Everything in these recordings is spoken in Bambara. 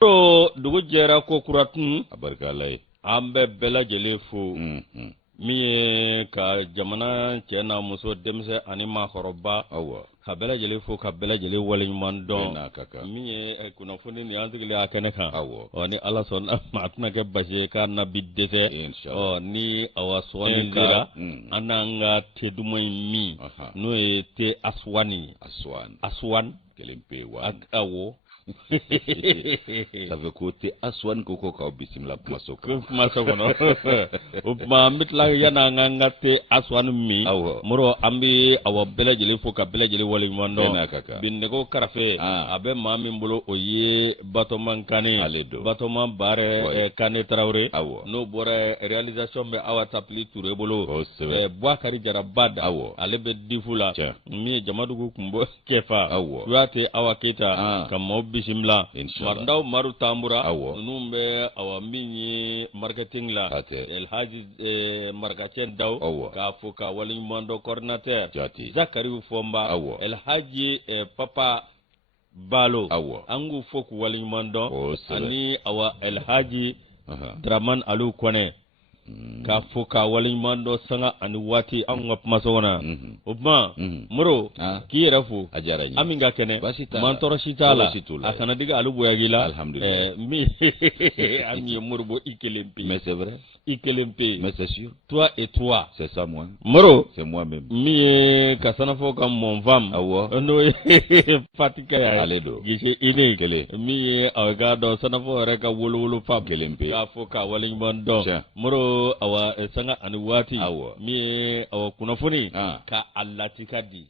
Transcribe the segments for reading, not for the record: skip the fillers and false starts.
to dugu jɛra ko kuratun abarkalai an bɛ bɛɛ lajɛlen fo min ye ka jamana cɛ n'a muso denmisɛn ani maakɔrɔba ka bɛɛ lajɛlen fo ka bɛɛ lajɛlen waleɲuman dɔn min ye kunnafoni nin an sigilen a kɛnɛ kan ni ala sɔnna ma a tɛna kɛ basi ye k'a na bi dɛsɛ ni awa sɔɔni dira an n'an ka te duman in min n'o ye te aswani kelen pe wa awo ça veut côté aswan koko ka bisimila kumaso kɔnɔ o tuma an bɛ tila yan'an an ka te aswan min mɔrɔ an bɛ awa bɛɛ lajɛlen fo ka bɛɛ lajɛlen waleɲuman dɔn bi nɛgɛw karafe a bɛ maa min bolo o ye Batoma Kane Batoma Bare Kane Tarawele n'o bɔra réalisation bɛ Awa Tapili Ture bolo Buakari Jarabada ale bɛ difu la min ye Jamadugu Kunbo Kefa Kuyate Awa Keita ka maaw bisimila Mardaw Maru Tambura ninnu bɛ awa min ye marketing la El Haji Margacen Daw k'a fɔ ka waleɲuman dɔn coordinateur Zakari Fomba El Haji Papa Balo an k'u fɔ k'u waleɲuman dɔn ani awa El Haji Draman Alu Kone k'a fɔ ka waleɲuman dɔn sanga ani waati an ka kumaso kɔnɔ o tuma Moro k'i yɛrɛ fo an min ka kɛnɛ man tɔɔrɔ si t'a la a kana digi Alu Boyagi la min an ye Moribo i kelen pe mais c'est vrai i kelen pe mais c'est sûr toi et toi c'est ça moi Moro c'est moi même min ye ka sanafɔ ka mon femme n'o ye Fatika ya ale do gise ine min ye aw ka dɔn sanafɔ yɛrɛ ka wolowolo femme kelen pe k'a fɔ ka waleɲuman dɔn Moro awa sanga ani waati min ye awa kunnafoni ka a latika di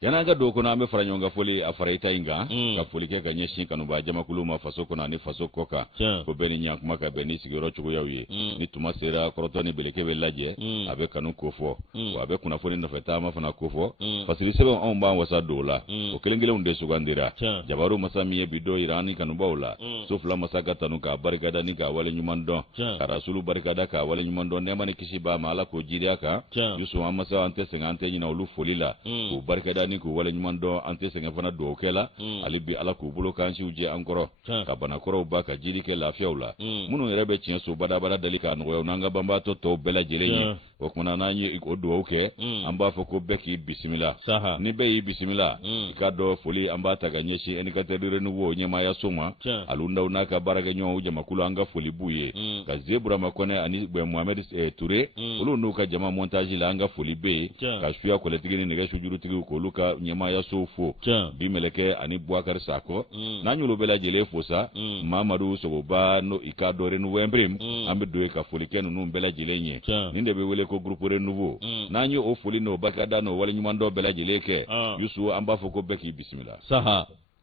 yana ka do kono an bɛ fara ɲɔgɔn kan foli a fara ita in kan ka foli kɛ ka ɲɛsin kanuba jamakulu ma faso kɔnɔ ani faso kɔ kan ko bɛɛ ni ɲakuma ka bɛn ni sigiyɔrɔ cogoyaw ye ni tuma sera kɔrɔtɔ ni beleke bɛ lajɛ a bɛ kanu kofɔ wa a bɛ kunnafoni nɔfɛ taama fana kofɔ fasiri sɛbɛn anw b'an wasa don o la o kelen kelenw de sugandira jabaru masa min ye bi dɔ yira an ni kanubaw la so fila masa ka tanu k'a barikada ni k'a waleɲuman dɔn ka rasulu barikada k'a waleɲuman dɔn nɛɛma ni kisi b'a ma ala k'o jiriya kan yusu an masa an tɛ sɛgɛn an tɛ ɲina olu foli la k'u barikada ni k'u waleɲuman dɔn an tɛ sɛgɛn fana dugawu kɛ la hali bi ala k'u bolo k'ansiw jɛ an kɔrɔ ka banakɔrɔw ba ka jiri kɛ lafiyaw la minnu yɛrɛ bɛ tiɲɛ so badabada dali k'a nɔgɔya n'an ka banbaatɔ tɔw bɛɛ lajɛlen ye o kumana n'an ye o dugawu kɛ an b'a fɔ ko bɛɛ k'i bisimila ni bɛɛ y'i bisimila i ka dɔ foli an b'a ta ka ɲɛsin éducateur de renouveau ɲɛmaayaso ma alundaw n'a ka baarakɛɲɔgɔnw jamakulu an ka foli b'u ye ka Zie Burama Kɔnɛ ani Mohamed Touré olu n'u ka jama montage la an ka foli bɛ yen ka suya kɔlɛtigi ni nɛgɛso jurutigiw k'olu ka ɲɛmaayasow fo bi mɛlɛkɛ ani Buakari Sakɔ n'an y'olu bɛɛ lajɛlen fo sa Mamadu Sogoba no i ka dɔ renouveau imprim an bɛ don ye ka foli kɛ ninnu bɛɛ lajɛlen ye nin de bɛ wele ko groupe renouveau n'an ye o foli n'o barikada n'o waleɲuman dɔn bɛɛ lajɛlen kɛ Yusu an b'a fɔ ko bɛɛ k'i bisimila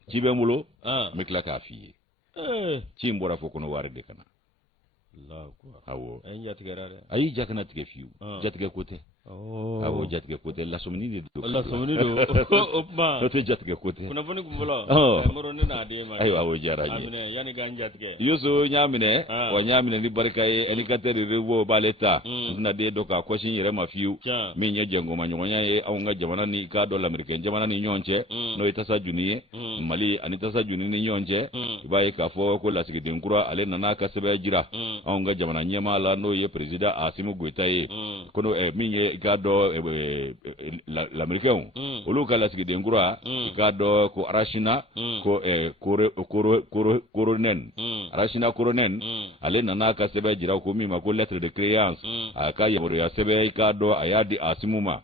ci bɛ n bolo n bɛ tila k'a f'i ye ci in bɔra fo kɔnɔ wari de kana awɔ a y'i ja kana tigɛ fiyewu jatigɛ ko tɛ awɔ jatigɛ ko tɛ lasɔmini de don o tuma n'o tɛ jatigɛ ko tɛ kunnafoni kun fɔlɔ Moro ne n'a den ma ayiwa o diyara n ye yanni k'an jatigɛ Yusu n y'a minɛ wa n y'a minɛ ni barika ye éducateur de renouveau b'ale ta n tɛna den dɔ k'a kɔsi n yɛrɛ ma fiyewu min ye jɛngɔmaɲɔgɔnya ye anw ka jamana ni k'a dɔn lamɛrikɛn jamana ni ɲɔgɔn cɛ n'o ye tasa juni ye Mali ani tasa juni ni ɲɔgɔn cɛ i b'a ye k'a fɔ ko lasigiden kura ale nana ka sɛbɛn jira anw ka jamana ɲɛmaa la n'o ye président Asimu Goyita ye ko min ye i k'a dɔn lamɛrikɛnw olu ka lasigiden kura i k'a dɔn ko Arachina ko Koronen Arachina Koronen ale nana ka sɛbɛn jira ko min ma ko lettre de créance a ka yamaruya sɛbɛn i k'a dɔn a y'a di Asimu ma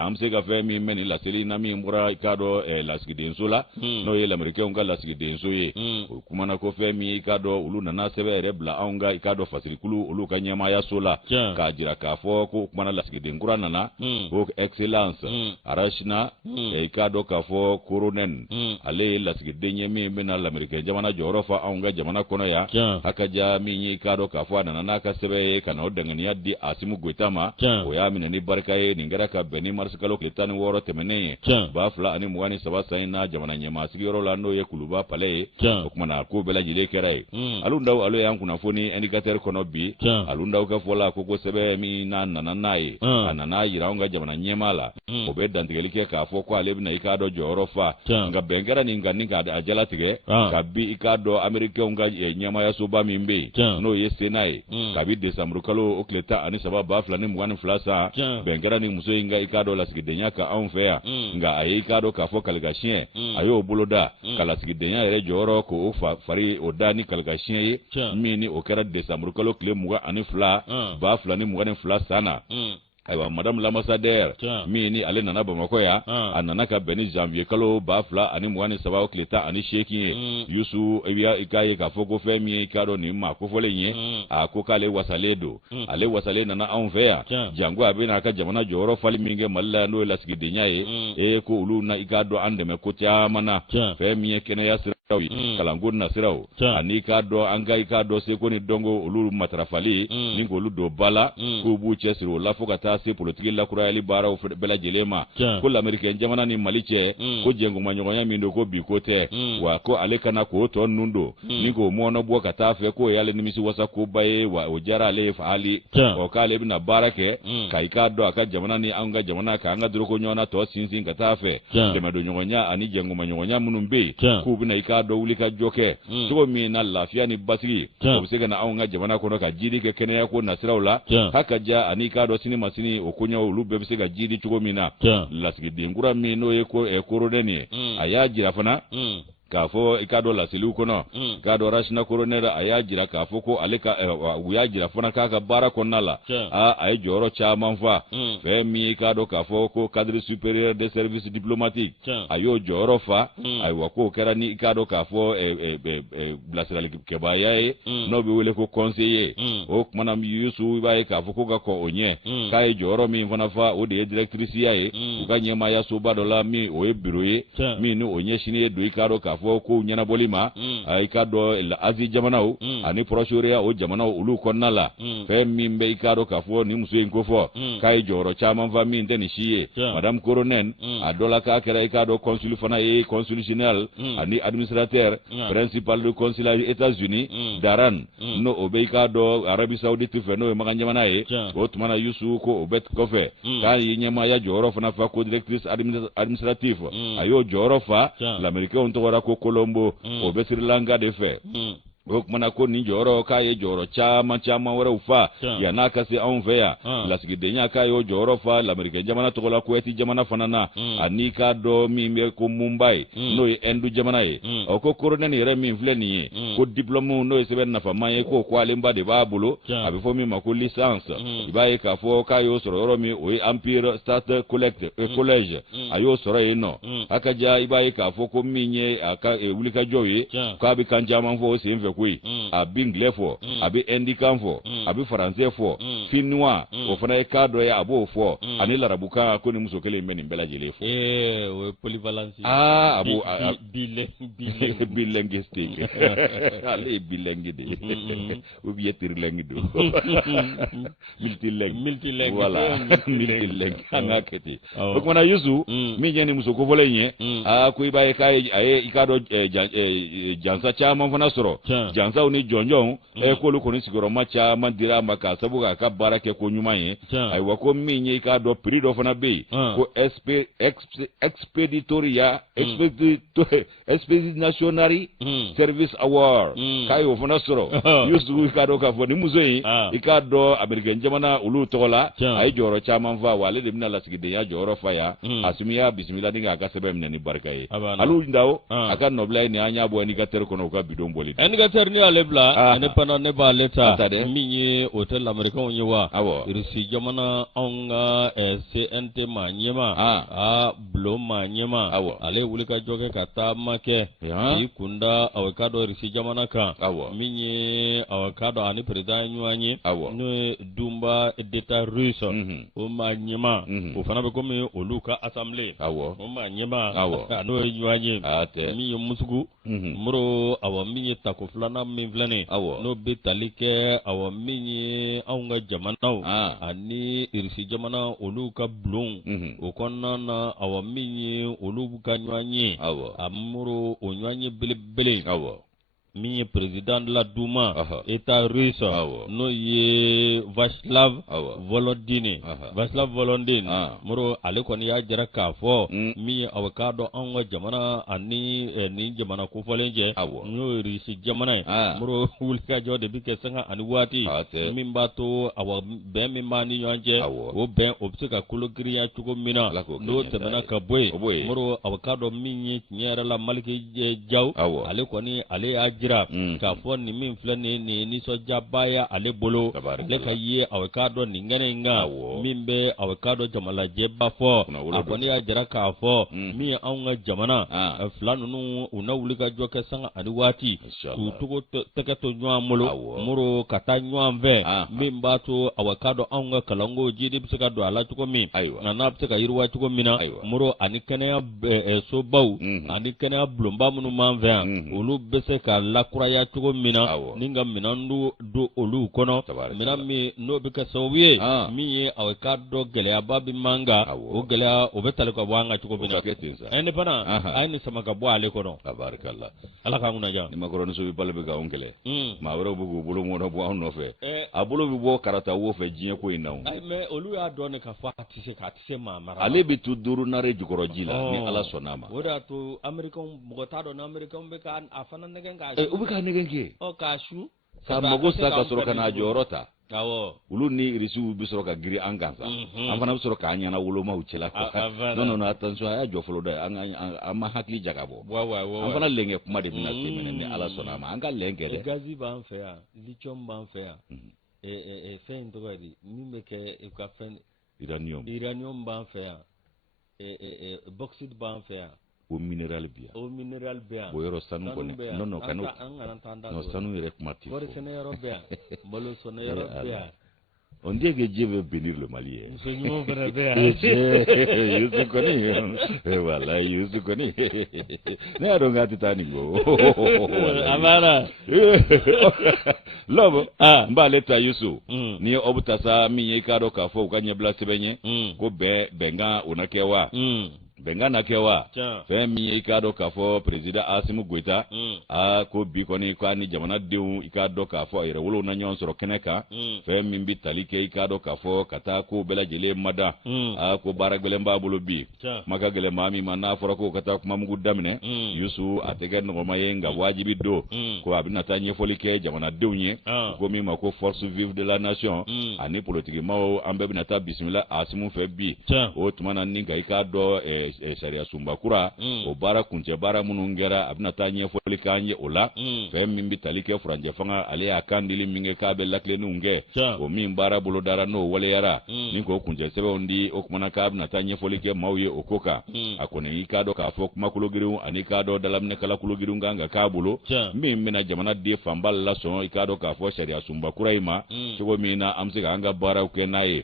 an bɛ se ka fɛn min mɛn ni laseli na min bɔra i k'a dɔn lasigidenso la n'o ye lamɛrikɛnw ka lasigidenso ye o kumana ko fɛn min i k'a dɔn olu nana sɛbɛn yɛrɛ bila anw ka i k'a dɔn fasirikulu olu ka ɲɛmaayaso la k'a jira k'a fɔ ko o kumana lasigiden kura nana ko excellence Arachina i k'a dɔn k'a fɔ Koronen ale ye lasigiden ye min bɛna lamɛrikɛn jamana jɔyɔrɔ fa anw ka jamana kɔnɔ yan hakaja min ye i k'a dɔn k'a fɔ a nana n'a ka sɛbɛn ye ka na o danganiya di Asimu Goyita ma o y'a minɛ ni barika ye nin kɛra ka bɛn ni mars kalo kilitani woro temene ba fula ani muwani saba sayna jamana nyama sigiro la no ye kuluba pale o kuma na ko bela jile kerai alundaw alo yan kuna foni indicateur kono bi alundaw ka fola ko sebe mi na nanai anana yirawanga jamana nyema la o be dantigeli ke ka fo ko ale bina ikado joro fa nga bengara ni nga ninga ajala tige kabi ikado amerika unga nyama ya soba mimbe no yesenai kabi desamru kalo okleta ani sababa fulani muwani flasa bengara ni muso inga ikado la sigidenya ka onfea nga ayi ikado ka fo kalgashien ayo boloda kala sigidenya ere joro ko fari odani kalgashien mini okera desamru kalo kle muga ani fla ba fulani muwani flasa na aywa madame l'ambassadeur mini ale nana bamako ya anana ka beni janvier kalo ba fla ani muwani saba kleta ani sheki yusu ebiya ikaye ka foko femi kado ni ma ko fole yin ko kale wasaledo ale wasale nana anvea jango abina ka jamana joro fali minge malla no lasigidenya ko ulu na ikado andeme ko mana femi kene ya kalangun na siraw ani kado anga ikado se ko ni dongo ulu matrafali ningo ulu do bala ko bu chesiro la fokata se politique la kura ali bara o bela jelema ko l'américain jamana ni maliche ko jengo manyonya mindo ko bi kote wa ko ale kana ko to nundo ningo mono bo kata fe ko yale nimisi wasa ko baye wa ojara ale faali o kale bina barake kai kado aka jamana ni anga jamana ka anga duro ko nyona to sinsin kata fe kema do nyonya ani jengo manyonya munumbe ko bina ikado ulika joke to mi na lafiya ni basiri ko sega na anga jamana ko ka jiri ke kene ko nasiraula haka ja ani kado sini masini okunya ulube bisega jidi chugomina lasigi dingura mino e korodeni ayaji afana kafo ikado la silu kono kado rashna koronera ayajira kafo ko aleka uyajira fona kaka bara konala ay joro cha manfa fe mi kado kafo ko cadre supérieur des services diplomatiques ayo joro fa ay wako kerani kado kafo blasirali kebaya no be wele ko conseiller o manam yusu baye kafo ko ga ko onye kay joro mi fona fa o de directrice yae uganye maya so badola mi o e bureau mi no onye shine do ikado fo ko nyana bolima ay kado la azi jamanao ani proshoria o jamanao ulu konnala fe mimbe ikado kafo ni musu en ko fo kay joro chama fami ndeni shiye madame coronen adola ka kera ikado consul fana e consul général ani administrateur principal du consulat des États-Unis daran no obe ikado Arabie Saoudite fe no maganja manae o tumana yusu ko obet ko fe kay nyama ya joro fana fa ko directrice administrative ayo joro fa l'américain on to ko Colombo o be Sri Lanka de fe mana ko ni joro ka ye joro chama wara ufa ya naka se onvea la sigidenya ka yo joro fa l'américain jamana to la kuweti jamana fanana ani ka do mi me ko Mumbai no endu jamana e o ko korone ni remi fleni ko diplôme no se ben na fa maye ko kwale mbade babulo abi fo mi mako licence ibaye ka fo ka yo soro mi o empire state college ayo soro eno akaja ibaye ka fo ko minye aka wulika joyi ka bi kanjama fo se mve abi anglais fo abi indican fo abi français fo finnois o fana cadre ya abo fo ani larabuka ko ni muso kele meni bela jele fo o polyvalence abu bilinguistique ale bilingue de ou bien trilingue do multilingue voilà multilingue ngaketi ko mana yusu mi jeni muso ko volenye ko ibaye kai ay ikado jansa chama fana soro jansa oni jonjon ko lu ko ni sigoro macha mandira maka sabuga ka barake ko nyuma ye ay wako minye ka do prix do fana be ko expeditoria expeditionary service award kai o fana soro yusu ka do ka fo ni muzoyi ikado american jamana ulu tola ay joro chama va wale de mina la sigide ya joro faya asumiya bismillah dinga ka sebe mneni barkaye alu ndaw aka nobla ni anya bo ni ka ter kono ka bidon boli en ga ter ni alebla ene pana ne ba leta minye hotel american nyewa irisi jamana onga CNT manyema blo manyema ale wulika joge kata make ikunda awakado irisi jamana ka minye awakado ani president nywanye no dumba deta russe o manyema o fana be komi oluka assemblée o manyema no nywanye minye musugu muro awa min ye tako filanan min filɛ n'o bɛ tali kɛ awa min ye anw ka jamanaw ani irisi jamana olu ka bulon o kɔnɔna na awa min ye olu ka ɲɔgɔn ye a muro o ɲɔgɔn ye belebele min ye président de la Duma état russe n'o ye Václav Volodine muro ale kɔni y'a jira k'a fɔ min ye aw k'a dɔn anw ka jamana ani ni jamana kofɔlen cɛ n'o ye Russie jamana ye muro wulikajɔ de bɛ kɛ sanga ani waati min b'a to awa bɛn min b'a ni ɲɔgɔn cɛ o bɛn o bɛ se ka kologiriya cogo min na n'o tɛmɛna ka bɔ yen muro aw k'a dɔn min ye tiɲɛ yɛrɛ la Maliki Jaw ale kɔni ale y'a jira k'a fɔ nin min filɛ nin nisɔndiyaba ye ale bolo ale ka ye aw k'a dɔn nin kɛnɛ in kan min bɛ aw k'a dɔn jamalajɛba fɔ a kɔni y'a jira k'a fɔ min ye anw ka jamana fila ninnu u na wuli ka jɔ kɛ sanga ani waati k'u togo tɛgɛ to ɲɔgɔn bolo muro ka taa ɲɔgɔn fɛ min b'a to aw k'a dɔn anw ka kalanko jidi bɛ se ka don a la cogo min nka n'a bɛ se ka yiriwa cogo min na muro ani kɛnɛya sobaw ani kɛnɛya bulonba minnu b'an fɛ yan olu bɛ se ka lakuraya cogo min na ni ka minɛn don olu kɔnɔ minɛn min n'o bɛ kɛ sababu ye min ye aw k'a dɔn gɛlɛyaba bɛ man kan o gɛlɛya o bɛ tali ka bɔ an ka cogo min na ne fana a ye nin sama ka bɔ ale kɔnɔ ala k'an kunna ja ni makɔrɔniso bɛ balo bɛ ka anw kɛlɛ maa wɛrɛw bɛ k'u bolo mɔdɔ bɔ anw nɔfɛ a bolo bɛ bɔ karata wo fɛ diɲɛ ko in na mais olu y'a dɔn ne ka fɔ a tɛ se maa mara ale bɛ to duuru nare jukɔrɔ ji la ni ala sɔnna a ma o de y'a to Américain mɔgɔ t'a dɔn n'Américain bɛ ka a fana nɛgɛn k'a u bɛ k'a nɛgɛn kɛ k'a su ka mago sa ka sɔrɔ ka n'a jɔyɔrɔ ta olu ni irisiw bɛ sɔrɔ ka girin an kan sa an fana bɛ sɔrɔ k'an ɲɛna wolomaw cɛla non attention a y'a jɔ fɔlɔ dɛ an ma hakili jaga bɔ an fana lɛnkɛ kuma de bɛna se minɛ ni ala sɔnna a ma an ka lɛnkɛ dɛ gazi b'an fɛ yan lithium b'an fɛ yan fɛn in tɔgɔ di min bɛ kɛ ka fɛn uranium b'an fɛ yan bauxite b'an fɛ yan o mineral bɛ yan o yɔrɔ sanu kɔni non kan'o sanu yɛrɛ kuma tɛ fɔ kɔɔri sɛnɛ yɔrɔ bɛ yan malo sɛnɛ yɔrɔ bɛ yan on dit que Dieu veut bénir le Mali. Youssou Kony. Voilà, Youssou Kony. Ne a donga titaningo. Amara. Lobo. Mba leta Youssou. Ni obutasa mi kado ka fo ka nyebla sebenye. Ko benga unakewa. Benga na kewa fɛn min ye i k'a dɔn k'a fɔ président Asimu Goita ko bi kɔni ko ni jamanadenw i k'a dɔn k'a fɔ a yɛrɛ wolow na ɲɔgɔn sɔrɔ kɛnɛ kan fɛn min bɛ tali kɛ i k'a dɔn k'a fɔ ka taa ko bɛɛ lajɛlen mada ko baara gɛlɛn b'a bolo bi kuma ka gɛlɛn maa min ma n'a fɔra ko ka taa kumamugu daminɛ Youssou a tɛ kɛ nɔgɔma ye nka wajibi don ko a bɛna taa ɲɛfɔli kɛ jamanadenw ye ko min ma ko force vive de la nation ani politikimaaw an bɛɛ bɛna taa bisimila Asimu fɛ bi o tuma na ni ka i k'a dɔn sariya sunba kura o baara kuncɛ baara minnu kɛra a bɛna taa ɲɛfɔli k'an ye o la fɛn min bɛ tali kɛ furanjɛ fanga ale y'a kan dili min kɛ k'a bɛ lakilenninw kɛ o min baara bolo dara n'o waleyara ni k'o kuncɛ sɛbɛnw di o kumana k'a bɛna taa ɲɛfɔli kɛ maaw ye o ko kan a kɔni i k'a dɔn k'a fɔ kumakologirinw ani k'a dɔn dalaminɛkalakologiriw kan ka k'a bolo min bɛna jamanaden fanba lasɔn i k'a dɔn k'a fɔ sariya sunba kura in ma cogo min na an bɛ se k'an ka baaraw kɛ n'a ye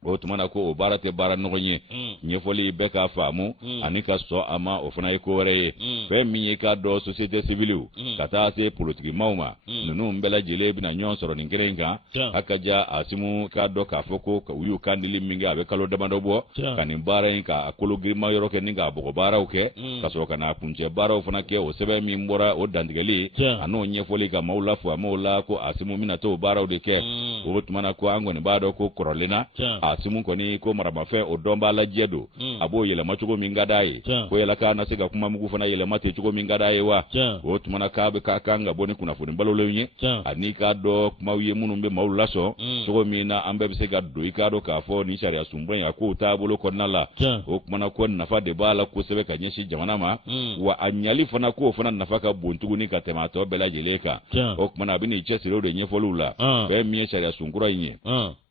o tuma na ko o baara tɛ baara nɔgɔ ye ɲɛfɔli bɛɛ k'a faamu ani ka sɔn a ma o fana ye ko wɛrɛ ye fɛn min ye k'a dɔn société civile ka taa se politikimaaw ma ninnu bɛɛ lajɛlen bɛna ɲɔgɔn sɔrɔ nin kelen kan a ka ja Asimu k'a dɔn k'a fɔ ko u y'u kan dili min kɛ a bɛ kalo damadɔ bɔ ka nin baara in k'a kolo girinma yɔrɔ kɛ ni k'a bɔgɔ baaraw kɛ ka sɔrɔ ka n'a kuncɛ baaraw fana kɛ o sɛbɛn min bɔra o dantigɛli a n'o ɲɛfɔli ka maaw lafaamuya o la ko Asimu bɛna t'o baaraw de kɛ o tuma na ko an kɔni b'a dɔn ko kɔrɔlenna Asimu kɔni ko maramafɛn o dɔn b'a lajɛ don a b'o yɛlɛma cogo min ka d'a ye ko yala k'a na se ka kumamugu fana yɛlɛma ten cogo min ka d'a ye wa o tuma na k'a bɛ k'a kan ka bɔ ni kunnafoni balolenw ye ani k'a dɔn kumaw ye minnu bɛ maaw lasɔn cogo min na an bɛɛ bɛ se ka don i k'a dɔn k'a fɔ nin sariya sunba in a k'o taabolo kɔnɔna la o tuma na ko nafa de b'a la kosɛbɛ ka ɲɛsin jamana ma wa a ɲali fana k'o fana nafa ka bon tuguni ka tɛmɛ a tɔ bɛɛ lajɛlen kan o tuma na a bɛ n'i cɛsiri o de ɲɛfɔliw la fɛn min ye sariya sunkura in ye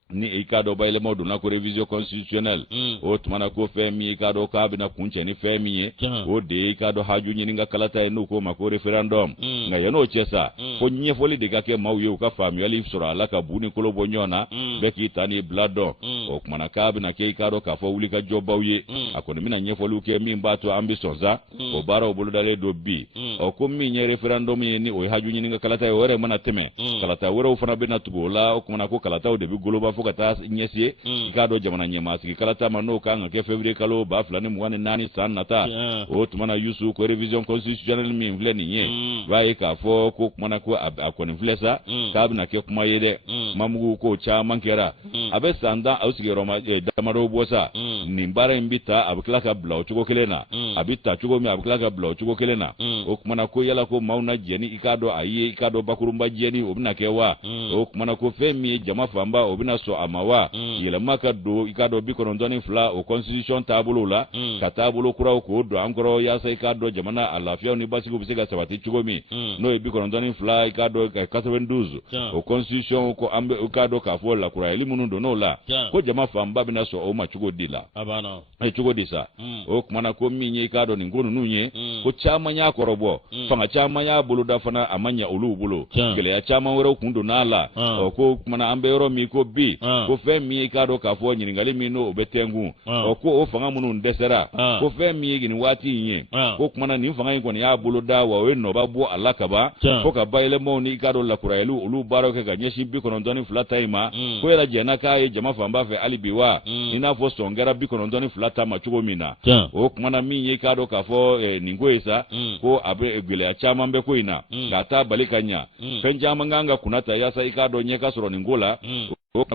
ni i k'a dɔn bayɛlɛmaw donna ko révision constitutionnelle o tuma na ko fɛn min i k'a dɔn k'a bɛna kuncɛ ni fɛn min ye o de ye i k'a dɔn haju ɲini ka kalata ye n'u k'o ma ko référendum nka yan'o cɛ sa fo ɲɛfɔli de ka kɛ maaw ye u ka faamuyali sɔrɔ a la ka bu ni kolo bɔ ɲɔgɔn na bɛɛ k'i ta ni bila dɔn o kumana k'a bɛna kɛ i k'a dɔn k'a fɔ wuli ka jɔbaw ye a kɔni bɛna ɲɛfɔliw kɛ min b'a to an bɛ sɔn sa o baaraw bolodalen don bi ko min ye référendum ye ni o ye haju ɲini ka kalata ye o yɛrɛ mana tɛmɛ kalata wɛrɛw fana bɛna tugu o la o kumana ko kalataw de bɛ goloba fo ka taa ɲɛsi i k'a dɔn jamana ɲɛmaasigi kalata ma n'o kan ka kɛ février kalo 2024 san nata o tumana Yusu ko révision constitutionnelle min filɛ nin ye b'a ye k'a fɔ ko kumana ko a kɔni filɛ sa k'a bɛna kɛ kuma ye dɛ mamugu ko caman kɛra a bɛ san 10 aw sigiyɔrɔma damadɔ bɔ sa nin baara in bɛ ta a bɛ tila ka bila o cogo kelen na a bɛ ta cogo min a bɛ tila ka bila o cogo kelen na o kumana ko yala ko maaw na jɛni i k'a dɔn a ye i k'a dɔn bakurunba jɛni o bɛna kɛ wa o kumana ko fɛn min ye jama fanba o bɛna sɔn a ma wa yɛlɛma ka don i k'a dɔn 92 o constitution taabolo la ka taabolo kuraw k'o don an kɔrɔ yaasa i k'a dɔn jamana a lafiyaw ni basigiw bɛ se ka sabati cogo min n'o ye 92 i k'a dɔn 92 o constitution ko an bɛ i k'a dɔn k'a fɔ lakurayali minnu don n'o la ko jama fanba bɛna sɔn o ma cogo di la cogo di sa o kumana ko min ye i k'a dɔn nin ko ninnu ye ko caman y'a kɔrɔbɔ fanga caman y'a boloda fana a ma ɲɛ olu bolo gɛlɛya caman wɛrɛw kun donna a la ko kumana an bɛ yɔrɔ min ko bi ko fɛn min ye i k'a dɔn k'a fɔ ɲininkali min n'o bɛ tɛngun ko o fanga minnu dɛsɛra ko fɛn min ye nin waati in ye ko kumana nin fanga in kɔni y'a boloda wa o ye nɔba bɔ a la kaban fo ka bayɛlɛmaw ni i k'a dɔn lakurayaliw olu baaraw kɛ ka ɲɛsin 92 ta in ma ko yɛrɛ jɛnna k'a ye jama fanba fɛ hali bi wa i n'a fɔ sɔn kɛra 92 ta ma cogo min na o kumana min ye i k'a dɔn k'a fɔ nin ko ye sa ko a bɛ gɛlɛya caman bɛ ko in na k'a taa bali ka ɲa fɛn caman kan ka kunna ta yaasa i k'a dɔn ɲɛ ka sɔrɔ nin ko la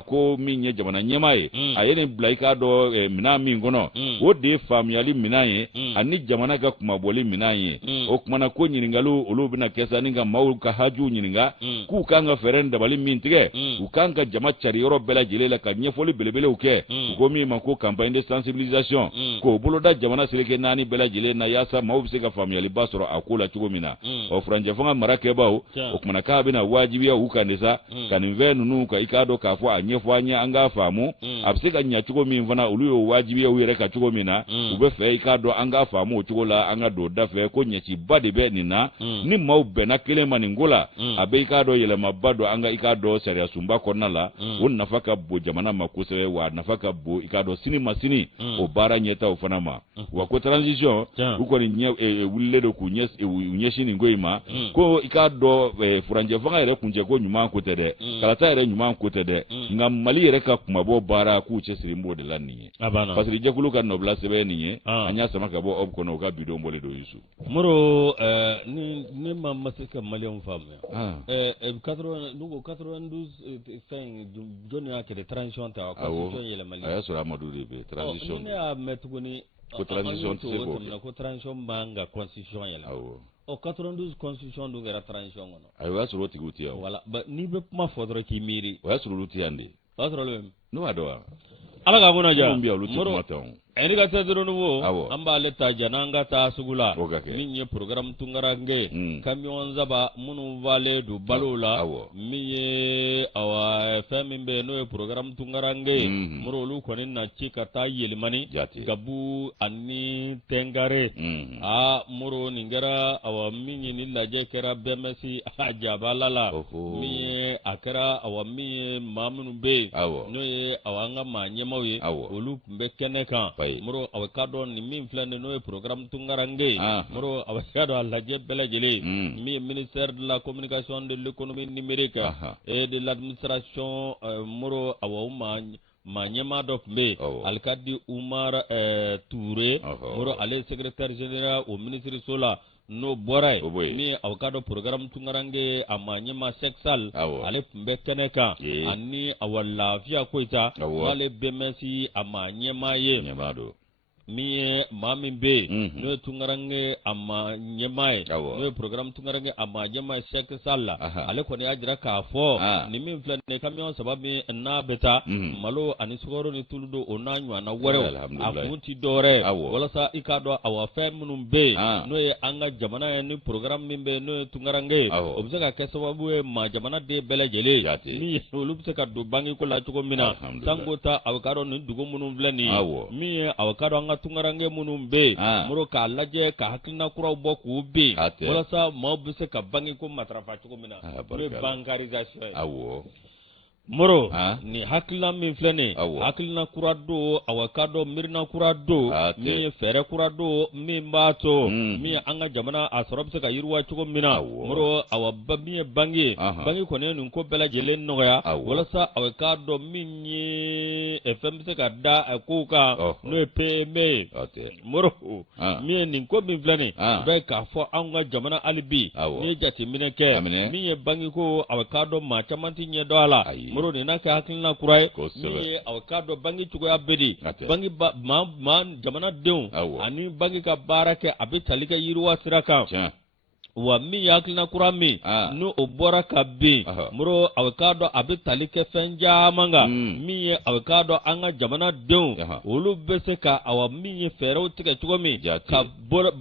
ko min ye jamana ɲɛmaa ye a ye nin bila i k'a dɔn minan min kɔnɔ o de ye faamuyali minan ye ani jamana ka kumabɔli minan ye o kumana ko ɲininkaliw olu bɛna kɛ sa ni ka maaw ka hajuw ɲininka k'u kan ka fɛɛrɛ dabali min tigɛ u kan ka jama cari yɔrɔ bɛɛ lajɛlen la ka ɲɛfɔli belebelew kɛ u ko min ma ko campagne de sensibilisation k'o boloda jamana seleke 4 bɛɛ lajɛlen na yaasa maaw bɛ se ka faamuyaliba sɔrɔ a ko la cogo min na furancɛ fanga marakɛbaw o kumana k'a bɛna wajibiya u kan de sa ka nin fɛn ninnu ka i k'a dɔn k'a fɔ a ɲɛfɔ an ye an k'a faamu a bɛ se ka ɲɛ cogo min fana olu y'o wajibiya u yɛrɛ ka cogo min na u bɛ fɛ i k'a dɔn an k'a faamu o cogo la an ka don da fɛ ko ɲɛciba de bɛ nin na ni maaw bɛnna kelen ma nin ko la a bɛ i k'a dɔn yɛlɛmaba dɔn an ka i k'a dɔn sariya sunba kɔnɔna la o nafa ka bon jamana ma kosɛbɛ wa a nafa ka bon i k'a dɔn sini ma sini o baara ɲɛtaw fana ma wa ko transition u kɔni wulilen don k'u ɲɛsin nin ko in ma ko i k'a dɔn furancɛ fanga yɛrɛ kuncɛ ko ɲuman ko tɛ dɛ kalata yɛrɛ ɲuman ko tɛ dɛ nka Mali yɛrɛ ka kumabɔ baara k'u cɛsiri b'o de la nin ye parce que jɛkulu ka nɔbila sɛbɛn nin ye an y'a sama ka bɔ ob kɔnɔ u ka bidon bɔlen don Yusu Moro ni ma se ka Malien faamuya 92 fɛn jɔnni y'a kɛ transition ta constitution yɛlɛmali a y'a sɔrɔ Amadu de bɛ transition ne y'a mɛn tuguni ko transition tɛ se k'o ko transition man ka constitution yɛlɛma 92 constitution dun kɛra transition kɔnɔ ayiwa o y'a sɔrɔ o tigiw tɛ yan voilà n'i bɛ kuma fɔ dɔrɔn k'i miiri o y'a sɔrɔ olu tɛ yan de o y'a sɔrɔ olu ne b'a dɔn wa Ala ka mun na ja minnu bɛ yan olu tɛ kuma tan eri ka tɛdoro nuwo an b'ale ta jana an ka taa sugu la min ye programme tungarange camion zaba minnu vale do balo la min ye fɛn min bɛ n'o ye programme tungarange muru olu kɔni na ci ka taa yelimani gabu ani tengare muru nin kɛra min ye ni lajɛ kɛra bɛmɛsi a jabala la min ye a kɛra min ye maa minnu bɛ yen n'o ye an ka maa ɲɛmaw ye olu tun bɛ kɛnɛ kan moro aw ka dɔn ni min filɛ nin n'o ye programme tungarange moro aw ka dɔn a lajɛ bɛɛ lajɛlen min ye ministère de la communication de l'économie numérique et de l'administration moro aw maa ɲɛmaa dɔ tun bɛ yen alikadi Umar Touré moro ale secrétaire général au ministériso la n'o bɔra ye min aw ka dɔn programme tungarange a maa ɲɛmaa sexal ale tun bɛ kɛnɛ kan ani awa lafiya koyita n'ale bɛmɛsi a maa ɲɛmaa ye min ye maa min bɛ yen n'o ye tungarange a maa ɲɛmaa ye n'o ye programme tungarange a maa ɲɛmaa ye Sheikh Sall la ale kɔni y'a jira k'a fɔ ni min filɛ nin ye camion saba min n'a bɛ taa malo ani sukaro ni tulu don o n'a ɲɔgɔnna wɛrɛw a kun ti dɔwɛrɛ walasa i k'a dɔn awa fɛn minnu bɛ yen n'o ye an ka jamana ye ni programme min bɛ yen n'o ye tungarange o bɛ se ka kɛ sababu ye maa jamanaden bɛɛ lajɛlen min olu bɛ se ka don bangeko la cogo min na sanko ta aw ka dɔn nin dugu minnu filɛ nin ye min ye aw ka dɔn an ka tungarange minnu bɛ yen muru k'a lajɛ ka hakilina kuraw bɔ k'u bin walasa maaw bɛ se ka bange ko matarafa cogo min na n'o ye bankarisation ye awɔ moro ni hakilina min filɛ nin hakilina kura don awa ka dɔn mirina kura don min ye fɛɛrɛ kura don min b'a to min ye an ka jamana a sɔrɔ bɛ se ka yiriwa cogo min na moro awa min ye bange bange kɔni ye nin ko bɛɛ lajɛlen nɔgɔya walasa awa ka dɔn min ye fɛn bɛ se ka da kow kan n'o ye PME ye moro min ye nin ko min filɛ nin i b'a ye k'a fɔ an ka jamana hali bi n'i ye jateminɛ kɛ min ye bange ko awa ka dɔn maa caman ti ɲɛ dɔn a la moro ni n'a kɛ hakilina kura ye min ye aw k'a dɔn bange cogoya bɛɛ de bange maa jamanadenw ani bange ka baara kɛ a bɛ tali kɛ yiriwa sira kan wa min ye hakilina kura min n'o o bɔra ka bin moro aw k'a dɔn a bɛ tali kɛ fɛn caman kan min ye aw k'a dɔn an ka jamanadenw olu bɛ se ka awa min ye fɛɛrɛw tigɛ cogo min ka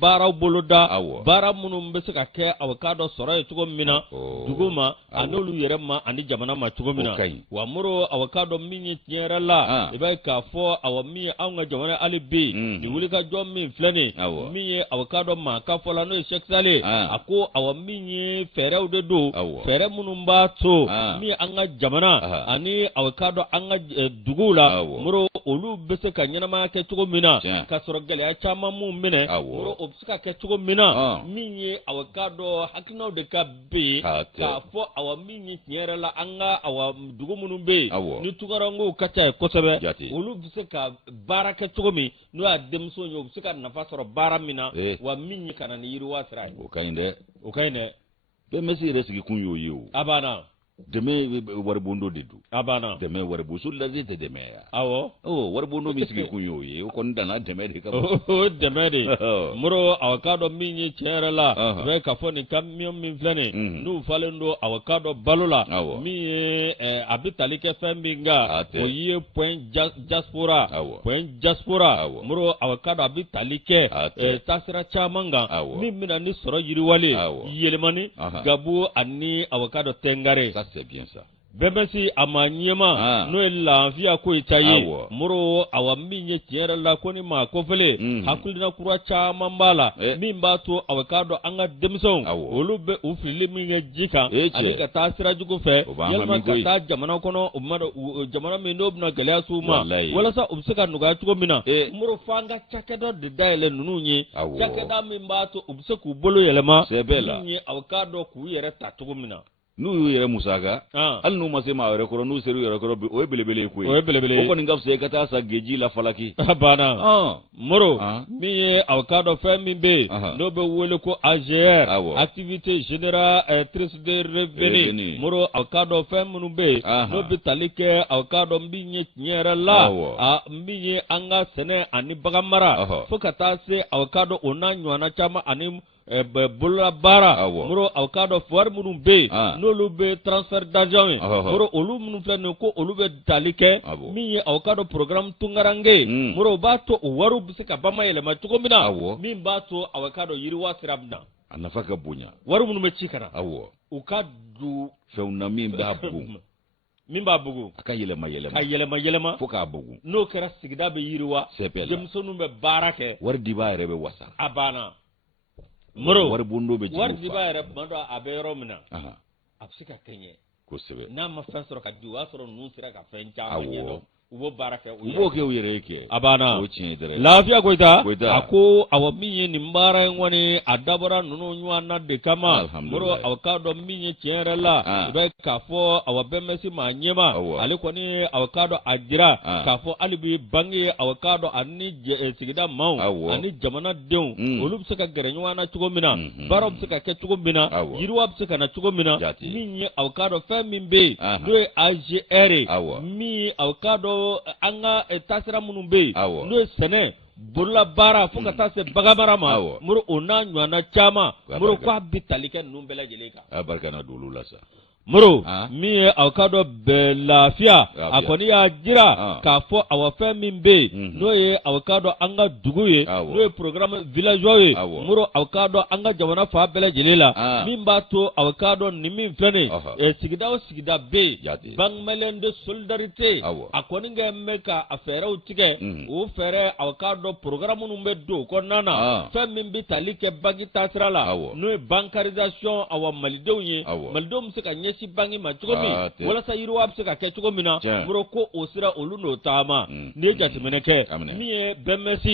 baaraw boloda baara minnu bɛ se ka kɛ aw k'a dɔn sɔrɔ ye cogo min na dugu ma ani olu yɛrɛ ma ani jamana ma cogo min na wa moro aw k'a dɔn min ye tiɲɛ yɛrɛ la i b'a ye k'a fɔ awa min ye anw ka jamana hali bi nin wulikajɔ min filɛ nin min ye aw k'a dɔn maa ka fɔ la n'o ye Sheikh Saleh ko awa min ye fɛɛrɛw de don fɛɛrɛ minnu b'a to min an ka jamana ani aw k'a dɔn an ka duguw la moro olu bɛ se ka ɲɛnamaya kɛ cogo min na ka sɔrɔ gɛlɛya caman mun minɛ moro o bɛ se ka kɛ cogo min na min ye aw k'a dɔn hakilinaw de ka bɛ k'a fɔ awa min ye tiɲɛ yɛrɛ la an ka awa dugu minnu bɛ yen ni tukarankow ka ca ye kosɛbɛ olu bɛ se ka baara kɛ cogo min n'o y'a denmuso ye o bɛ se ka nafa sɔrɔ baara min na wa min ye ka na ni yiriwa sira ye. O ka ɲi dɛ. O ka ɲi dɛ. Bɛɛ mɛsi yɛrɛ sigi kun y'o ye o. A banna. Dɛmɛ waribondo de don. A banna. Dɛmɛ waribo solidarité tɛ dɛmɛ ya. Awɔ. Waribondo min sigi kun y'o ye o kɔni danna dɛmɛ de kama. O dɛmɛ de. Moro aw k'a dɔn min ye tiɲɛ yɛrɛ la. I b'a ye k'a fɔ nin camion min filɛ nin n'u falen don aw k'a dɔn balo la. Min ye a bɛ tali kɛ fɛn min kan o ye point diaspora. Point diaspora. Moro aw k'a dɔn a bɛ tali kɛ taasira caman kan. Min bɛna ni sɔrɔ yiriwale yɛlɛmani gabu ani aw k'a dɔn tɛngare. C'est bien ça. Bɛbɛsi a ma ɲɛma n'o ye lafiya ko ye ta ye moro awa min ye tiɲɛ yɛrɛ la ko ni maa kɔfɛlen hakilina kura caman b'a la min b'a to aw k'a dɔn an ka denmisɛnw olu bɛ u filili min kɛ ji kan ani ka taa sira jugu fɛ yalima ka taa jamana kɔnɔ o ma jamana min n'o bɛna gɛlɛya s'u ma walasa u bɛ se ka nɔgɔya cogo min na moro f'an ka cakɛda de dayɛlɛ ninnu ye cakɛda min b'a to u bɛ se k'u bolo yɛlɛma min ye aw k'a dɔn k'u yɛrɛ ta cogo min na. N'u y'u yɛrɛ musaka hali n'u ma se maa wɛrɛ kɔrɔ n'u ser'u yɛrɛ kɔrɔ o ye belebele ye koyi o ye belebele ye o kɔni ka fisa i ka taa sa geji la falaki a banna moro min ye aw k'a dɔn fɛn min bɛ yen n'o bɛ wele ko AGR activité génératrice de revenu moro aw k'a dɔn fɛn minnu bɛ yen n'o bɛ tali kɛ aw k'a dɔn min ye tiɲɛ yɛrɛ la min ye an ka sɛnɛ ani bagan mara fo ka taa se aw k'a dɔn o n'a ɲɔgɔnna caman ani bolola baara moro aw k'a dɔn wari minnu bɛ yen n'olu bɛ transfert d'argent ye moro olu minnu filɛ nin ko olu bɛ tali kɛ min ye aw k'a dɔn programme tungarange moro o b'a to o wariw bɛ se ka bamayɛlɛma cogo min na min b'a to aw k'a dɔn yiriwa sira bɛ na a nafa ka bonya wari minnu bɛ ci ka na u ka du fɛnw na min b'a bugu min b'a bugu a ka yɛlɛma yɛlɛma ka yɛlɛma yɛlɛma fo k'a bugu n'o kɛra sigida bɛ yiriwa denmisɛnninw bɛ baara kɛ wari dibaa yɛrɛ bɛ wasa a banna. Moro wari bondo bɛ wari diba yɛrɛ tuma dɔ a bɛ yɔrɔ min na a bɛ se ka kɛɲɛ kosɛbɛ n'a ma fɛn sɔrɔ ka di o y'a sɔrɔ ninnu sera ka fɛn caman ɲɛdɔn u b'o baara kɛ u b'o kɛ u yɛrɛ kɛ a banna o tiɲɛ dɛ lafiya Koyita a ko awa min ye nin baara in kɔni a dabɔra ninnu ɲɔgɔn na de kama moro aw k'a dɔn min ye tiɲɛ yɛrɛ la i bɛ k'a fɔ awa bɛnbɛsi maa ɲɛma ale kɔni aw k'a dɔn a jira k'a fɔ hali bi bange aw k'a dɔn ani sigida maaw ani jamanadenw olu bɛ se ka gɛrɛ ɲɔgɔn na cogo min na baaraw bɛ se ka kɛ cogo min na yiriwa bɛ se ka na cogo min na min ye aw k'a dɔn fɛn min bɛ yen n'o ye AGR ye min aw k'a dɔn an ka taasira minnu bɛ yen n'o ye sɛnɛ bolola baara fo ka taa se bagan mara ma moro o n'a ɲɔgɔnna caman moro k'a bɛ tali kɛ ninnu bɛɛ lajɛlen kan a barika na don olu la sa moro min ye aw ka dɔ bɛɛ lafiya a kɔni y'a jira k'a fɔ aw fɛn min bɛ yen n'o ye aw ka dɔn an ka dugu ye n'o ye programme villageois ye moro aw ka dɔn an ka jamana fa bɛɛ lajɛlen la min b'a to aw ka dɔn nin min filɛ nin sigida o sigida bɛ yen banque malienne de solidarité a kɔni kɛ bɛ ka a fɛɛrɛw tigɛ o fɛɛrɛ aw ka dɔn programme minnu bɛ don o kɔnɔna na fɛn min bɛ tali kɛ banque taasira la n'o ye bancarisation aw malidenw ye malidenw bɛ se ka ɲɛsin bangi ma cogo min walasa yiriwa bɛ se ka kɛ cogo min na moro ko o sira olu n'o taama n'i ye jateminɛ kɛ min ye BMS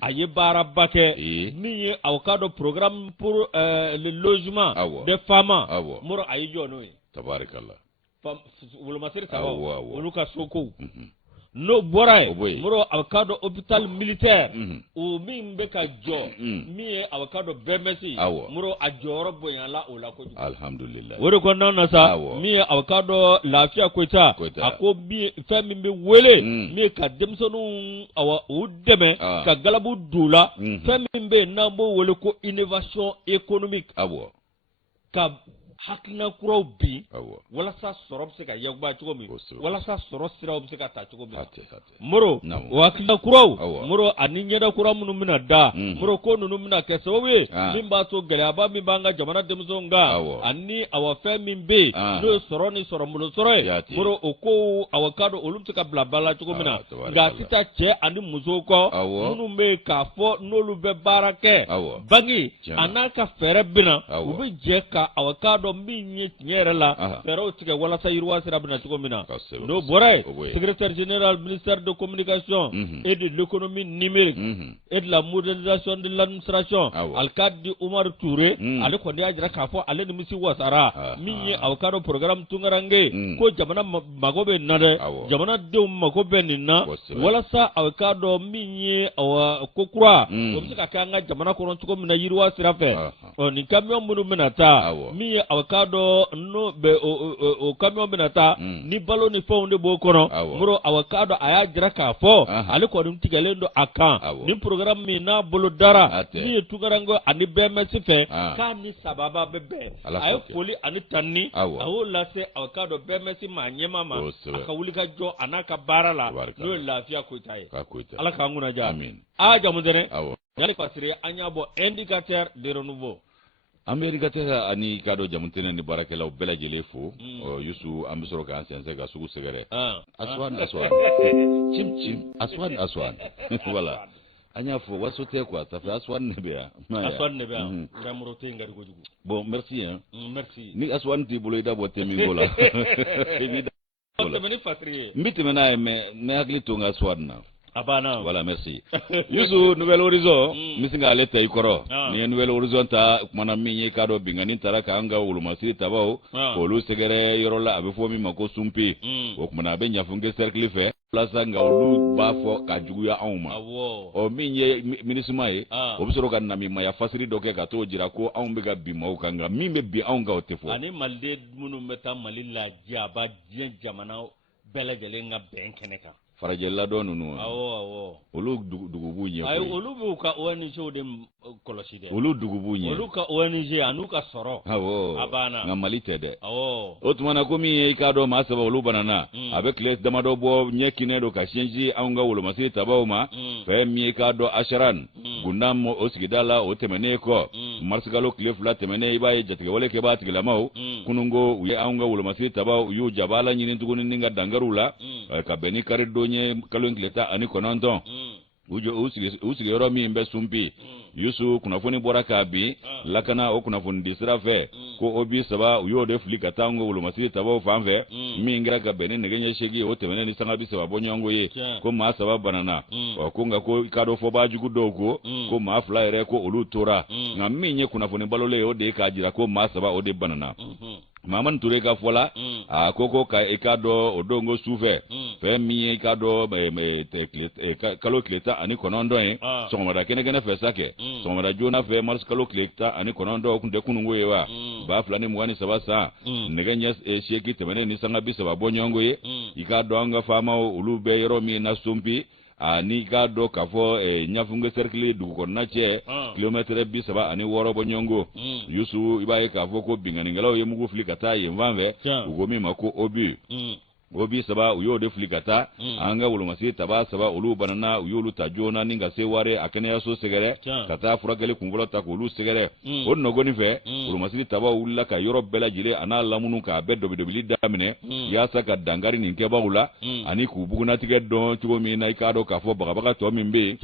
a ye baaraba kɛ min ye aw ka dɔn programme pour le logement des femmes moro a ye jɔ n'o ye tabarikala wolomasiri saba olu ka soko n'o bɔra ye moro aw ka dɔn hôpital militaire o min bɛ ka jɔ min ye aw ka dɔn BMS moro a jɔyɔrɔ bonyala o la kojugu alhamdulillah o de kɔnɔna na sa min ye aw ka dɔn lafiya Koyita a ko fɛn min bɛ wele min ye ka denmisɛnninw u dɛmɛ ka galabu don la fɛn min bɛ yen n'an b'o wele ko innovation économique ka hakilina kuraw bi walasa sɔrɔ bɛ se ka yaguba cogo min walasa sɔrɔ siraw bɛ se ka ta cogo min moro o hakilina kuraw moro ani ɲɛda kura minnu bɛna da moro ko ninnu bɛna kɛ sababu ye min b'a to gɛlɛyaba min b'an ka jamana denmisɛnw kan ani awa fɛn min bɛ yen n'o ye sɔrɔ ni sɔrɔbolo sɔrɔ ye moro o ko awa ka dɔn olu bɛ se ka bila ba la cogo min na nka a tɛ taa cɛ ani musow kɔ minnu bɛ yen k'a fɔ n'olu bɛ baara kɛ bangi a n'a ka fɛɛrɛ bɛna u bɛ jɛ ka awa ka dɔn min ye tiɲɛ yɛrɛ la fɛɛrɛw tigɛ walasa yiriwa sira bɛna cogo min na n'o bɔra ye secrétaire général ministère de communication et de l'économie numérique et de la modernisation de l'administration Alkadi Umar Touré ale kɔni y'a jira k'a fɔ ale nimisi wasara min ye aw ka dɔn programme tungarange ko jamana mago bɛ na dɛ jamanadenw mago bɛ nin na walasa aw ka dɔn min ye ko kura o bɛ se ka kɛ an ka jamana kɔnɔ cogo min na yiriwa sira fɛ nin camion minnu bɛna taa min ye aw ka dɔn n'o bɛ o camion bɛna taa ni balo ni fɛnw de b'o kɔnɔ moro aw ka dɔn a y'a jira k'a fɔ ale kɔni tigɛlen don a kan ni programme min n'a bolo dara min ye tungarange ani BMS fɛ k'a ni sababa bɛ bɛn a ye foli ani tanni a y'o lase aw ka dɔn BMS ma ɲɛma ma a ka wuli ka jɔ a n'a ka baara la n'o ye lafiya Koyita ye ala k'an kunnaja jamu tɛnɛ yali fasiri an y'a bɔ indicateur de renouveau an bɛ indicateur ani ka dɔn jamu tɛnɛ ni baarakɛlaw bɛɛ lajɛlen fo Yusu an bɛ sɔrɔ k'an sɛnsɛn ka sugu sɛgɛrɛ Aswan Aswan voilà an y'a fɔ waso tɛ quoi ça fait Aswan ne bɛ yan Aswan ne bɛ yan Ramoro tɛ yen ka kojugu bon merci hein merci ni Aswan t'i bolo i da bɔ tɛmɛ ko la i b'i da tɛmɛ ni fasiri ye n bɛ tɛmɛ n'a ye mais ne hakili to n ka Aswan na abana voilà merci Yusu Nouvelle Horizon misi k'ale ta i kɔrɔ ni ye Nouvelle Horizon ta kumana min ye k'a dɔn bingani taara k'an ka wolomasiri tabaw k'olu sɛgɛrɛ yɔrɔ la a bɛ fɔ min ma ko sunpe o kumana a bɛ ɲafunke cercle fɛ walasa nka olu b'a fɔ ka juguya anw ma min ye minisima ye o bɛ sɔrɔ ka namimaya fasiri dɔ kɛ ka t'o jira ko anw bɛ ka bin maaw kan nka min bɛ bin anw kan o tɛ fɔ ani maliden minnu bɛ taa Mali lajɛ a b'a diɲɛ jamana bɛɛ lajɛlen ka bɛn kɛnɛ kan farajɛla dɔ ninnu olu dugu b'u ɲɛ ayi olu b'u ka ONG de kɔlɔsi dɛ olu dugu b'u ɲɛ olu ka ONG an'u ka sɔrɔ a banna nka Mali tɛ dɛ o tuma na ko min ye i k'a dɔn maa saba olu banana a bɛ tile damadɔ bɔ ɲɛ kinɛ don ka sinsin anw ka wolomasiri tabaw ma fɛn min ye k'a dɔn Asharan Gundam o sigida la o tɛmɛnen kɔ marisikalo tile 2 tɛmɛnen i b'a ye jatigɛwale kɛ b'a tigilamaw kunungo u ye anw ka wolomasiri tabaw u y'u jabala ɲini tuguni ni ka dangariw la ka bɛn ni kari don ye kalo tile 19 u sigiyɔrɔ min bɛ sunpi Yusu kunnafoni bɔra k'a bin lakana o kunnafoni di sira fɛ ko o bi saba u y'o de fili ka taa an ka wolomasiri tabaw fan fɛ min kɛra ka bɛn ni nɛgɛ ɲɛ 8 o tɛmɛnen ni sanga bi saba bɔ ɲɔgɔnko ye ko maa 7 banana ko nka ko k'a dɔn fɔbaa jugu dɔw ko maa 2 yɛrɛ ko olu tora nka min ye kunnafoni balolen ye o de ye k'a jira ko maa 7 o de banana Mamani Touré ka fɔ la a ko ka i k'a dɔn o don ko sufɛ fɛn min ye i k'a dɔn kalo tile 19 ye sɔgɔmada kɛnɛkɛnɛ fɛ sa kɛ sɔgɔmada joona fɛ mars kalo tile 19 o tun tɛ kununko ye wa 2023 san nɛgɛ ɲɛ 8 tɛmɛnen ni sanga 30 bɔ ɲɔgɔnko ye i k'a dɔn an ka faamaw olu bɛ yɔrɔ min na Sonpi ani ka do ka fo nyafunge cercle du ko na che kilometre bi saba ani woro bo nyongo yusu ibaye ka fo ko bingani ngalo ye mugu flikata ye mvanve ugomi mako obi saba uyo de flikata anga wulu masi taba saba ulu banana uyulu tajona ninga seware akene yaso segere kata furakele kungola ta ko lu segere onno goni fe wulu masi taba ulla ka yoro bela jile ana lamunu ka beddo be dobili damine ya saka dangari ninke bawula ani ku buguna tige don tugo mi na ikado ka fo baga to mimbe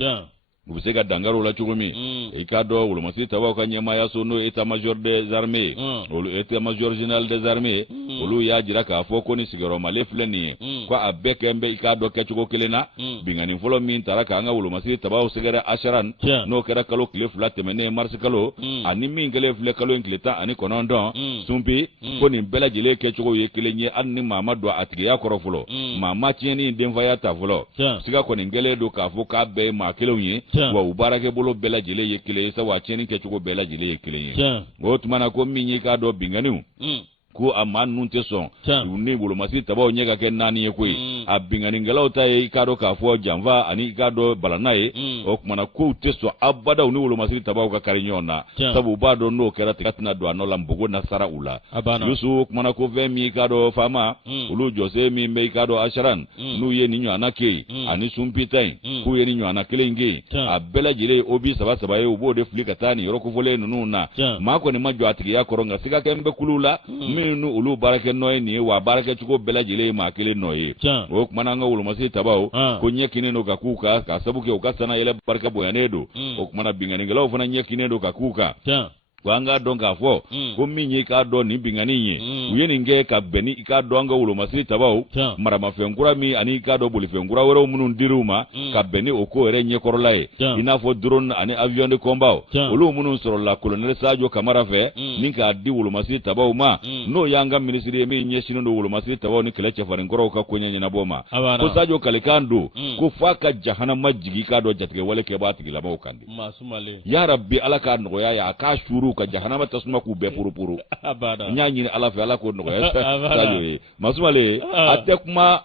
ubisega dangaro la chugumi ikado wulu masi tawa ka nyama ya sono eta major des armées olu eta major général des armées olu ya jira ka fo ko ni sigaro male fleni kwa abeke mbe ikado ke chugo kelena bingani folo min taraka anga wulu masi tawa usegara asharan no kera kalo kile flate mene mars kalo ani min gele fle kalo inkleta ani konondo sumpi ko ni bela jile ke chugo ye kelenye anni mama do atige ya korofolo mama tieni denva ya tavolo siga ko ni gele do ka fo ka be ma kelonye wa ubarake bolo bela jile ye kile sa wa cheni ke chugo bela jile ye kile wo tumana ko minyi ka do bingani ko aman nunte son ni bolo masi taba nyega ke nani ye koi abingani ngala ota ye ikado ka fo jamva ani ikado balana ye o kumana ko teso abada ni bolo masi taba ka karinyona sabu bado no kera tikatina do anola mbogo na sara ula yusu kumana ko vemi ikado fama ulu jose mi me ikado asharan nu ye ninyo anake ani sumpitain ku ye ninyo anakele nge abela jile obi saba ye ubo de flikatani yoroko vole nununa mako ni majo atiki ya koronga sika kembe kulula minu ulu barake noy ni wa barake chuko bela jile makile noy o kumana nga ulu masi tabao ko nyekine no kakuka ka sabuke ukasana ile baraka boyanedo o kumana bingani ngelo fana nyekine no kakuka wanga donga fo ko minyi ka do ni bingani nye uyeni nge ka beni ka do anga ulu masi tabao mara mafengura mi ani ka do buli fengura wero munun diruma ka beni oko ere nye korolae ina fo drone ani avion de combat ulu munun soro la colonel Sadio Kamara fe ninka di ulu masi tabao ma no yanga ministry mi nye shino do ulu masi tabao ni keleche farin koro ka kwenye na boma ko Sadio Kalikando ko faka jahannama jigi ka do jatke wale ke batigi la mawkandi masumale ya rabbi alaka no ya ka shuru ka jahannama tasuma ku be puru nyanyi ala fe ala ko no ya Sadio masumale atekuma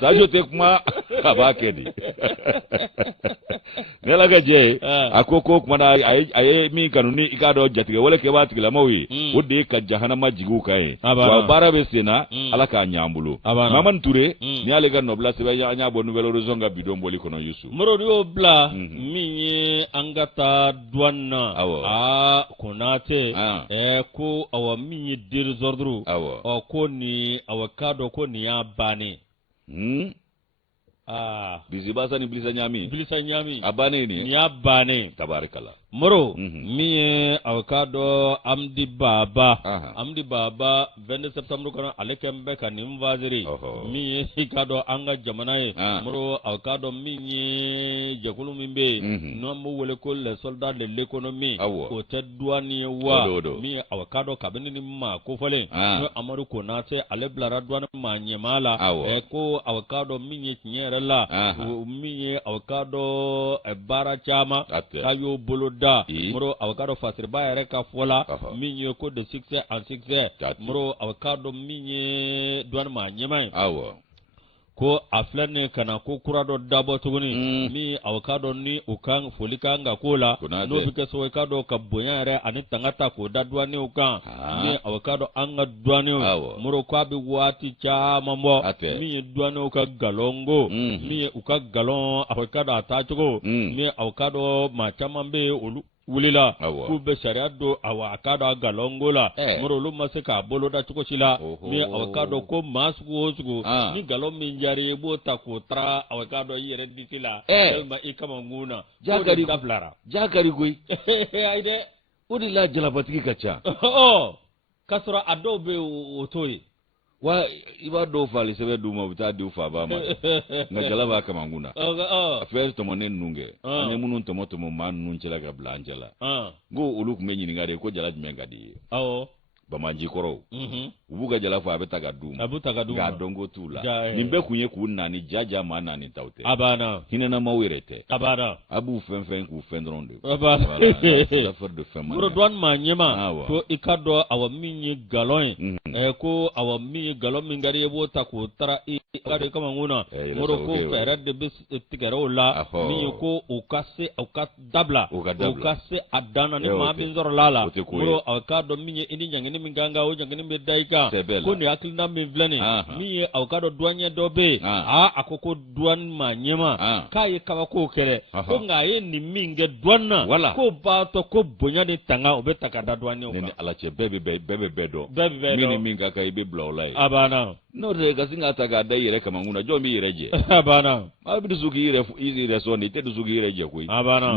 Sadio tekuma abakedi nela gaje akoko kuma aye mi kanuni ikado jatike wala ke batike la mawi wodi ka jahannama jigu kai wa barabe sena ala ka nyambulu maman Touré ni ale ga nobla sebe nya bo nouvelle horizon ga bidon boli kono yusu morodi obla mi angata douane konate ko awa mi dir zordru o ko ni awakado ko ni abani bizibasa ni bilisa nyami abane ni abane tabarakala moro mi avocado amdi baba 22 septembre kana alekembe kanim vaziri mi ikado anga jamana ye moro avocado mi jakulu mimbe no mo wole ko les soldats de l'économie ko tedouani wa mi avocado kabeni ni ma ko fole no amaru ko nate ale blara douane ma nyemala ko avocado mi nyere la mi avocado bara chama kayo bolo muro avocado fasir ba yare ka fola minye ko de 6 and 6 muro avocado minye douane ma nyemai ko aflane kana ko kurado dabo tuguni mi avocado ni ukan folika nga kola no bike so avocado ka bonyare ani tangata ko dadwani ukan mi avocado anga dwani muro ko abi wati cha mambo mi dwani uka galongo mi uka galon avocado atachugo mi avocado ma chamambe olu wulila ku be sharia do avocado galongola muro lu maseka bolo da chukoshila mi avocado ko masku ni galon mi jari bota ko tra avocado yere ditila elma ikama nguna jagari goi aide udila jalapatiki kacha kasra adobe otoyi wa iba do fali sebe duma buta do fa ba ma ngajala ba kama nguna affaire to monen nunge ane munun to moto mo man nun cela ga blanjala go uluk menyi ngade ko jala mengadi ba manji koro ubuga jala fa beta ga duma ga dongo tula nimbe kunye kunna ni jaja mana ni taute abana hinena mawirete abana abu fenfen ku fendronde abana affaire de femme bro douane ma nyema to ikado awa minyi galon ko awa minyi galon mingari ebo ta ko tara kare kama nguna moro ko fere de bis tigaro la mi ko o kase o ka dabla o kase adana ni ma bin zor lala moro o ka do mi ini nyangini mi ganga o nyangini mi daika ko ni akilna mi vlani mi o ka do duanya do be akoko duan ma nyema kai ka ko kere ko ngaye ni minge duanna ko ba to ko bonya ni tanga o be takada duani o ni ala che bebe do mi minga kai be blawlai abana no re gasinga taga dai yere kama nguna jo mi yere je abana abidu sugi yere so ni te du sugi yere je koi abana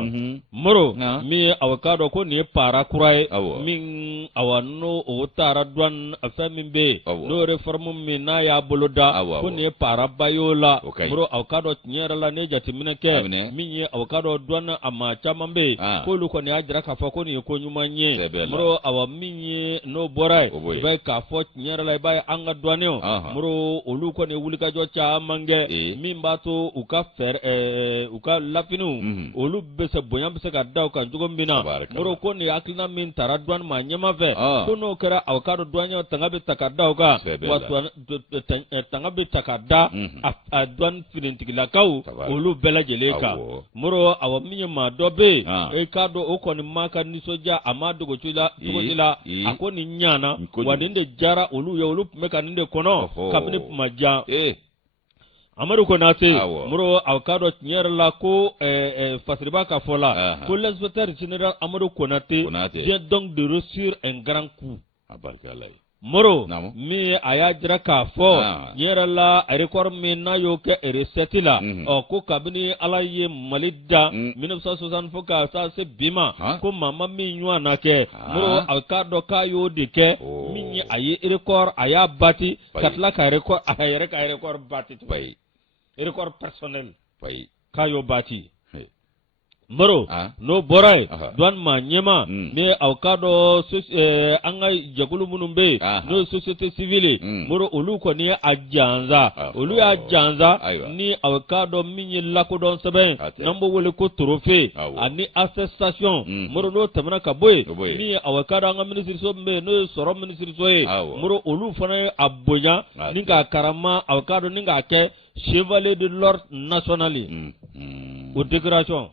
moro mi avocado ko ni para kurai min awano o tara duan afami be no reform mi na ya boloda ko ni para bayola moro avocado nyera la ne jatimine ke mi avocado duan ama chamambe ko lu ko ni ajira ka fa ko ni ko nyumanye moro awa mi no borai bai ka fo nyera la bai anga duaneo muro olu ko ne wulika jo cha mange min bato uka fer uka lafinu olu bese bonya bese ka daw kan jogo mbina muro ko ne aklina min taradwan ma nyama fe ko no kera awkado dwanya tangabe takadaw ka watu tangabe takada adwan finintigila kaw olu bela jeleka muro awaminya ma dobe e kado o ko ni maka ni soja amado go chula akoni nyana wadinde jara olu ya olu meka ninde kono kabine maja amaru ko nate muro avocado nyera la ko fasriba ka fola ko l'inspecteur général amaru ko nate vient donc de reçu un grand coup abarkalai moro mi aya jira ka fo nyera la record mi na yo ke recette la ko kabini alaye malida 1960 ka sa se bima ko mama mi nywa na ke muro avocado ka yo de ke mi aye record aya bati katla ka record aya ka record bati bai record personnel bai ka yo bati moro no borai duan ma nyema me avocado anga jagulu munumbe no société civile moro olu ko ni ajanza olu ajanza ni avocado minyi lako don sebe nambo wole ko trophée ani attestation moro no tamana ka boy mi avocado anga ministre so mbe no soro ministre so moro olu fana abonya ninga karama avocado ninga ke chevalier de l'ordre national au décoration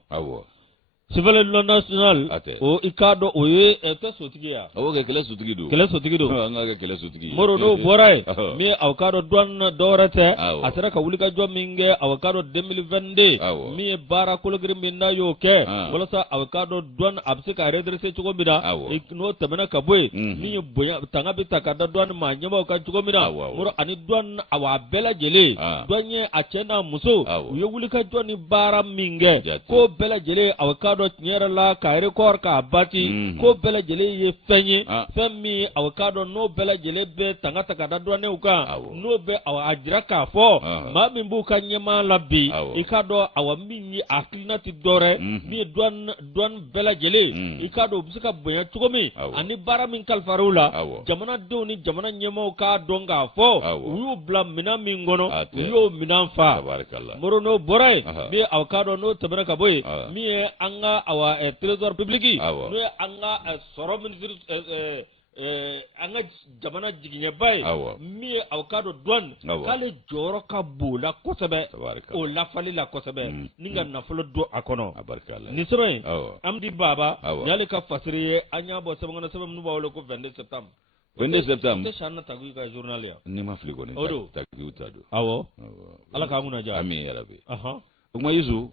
chevalier de l'ordre national o ikado oye eto sotigia oge kele sotigido anga kele sotigi moro do borai mi avocado douane dorate atara ka wulika jo minge avocado 2022 mi bara kologri minna yo ke wala sa avocado douane absika redresse chugo bida no tamana ka boy mi boya tanga bitaka da douane ma nyama ka chugo bida moro ani douane awa bela jele douane achena muso yo wulika jo ni bara minge ko bela jele avocado nyera la ka record ka bati ko bela jele ye fenye femi avocado no bela jele be tanga taka da douane uka no be awa ajira ka fo ma min bu ka nyema labi ikado awa minyi aklinati dore mi douane bela jele ikado bisika bonya tugomi ani bara min kalfarula jamana do ni jamana nyema ka donga fo yu blam mina mingono yu minanfa moro no borai mi avocado no tabara ka boy mi anga awa trésor public no anga soro ministre anga jamana jiginya bay mi avocado douane kale joro ka bola kosebe o la fali la kosebe ninga na folo do akono ni sebe amdi baba yale ka fasiriye anya bo sebe ngana sebe nu bawlo ko 22 septembre 22 septembre shanna tagu ka journal ya ni ma fliko ne tagu utado ala ka muna ja ami yarabi kuma yizu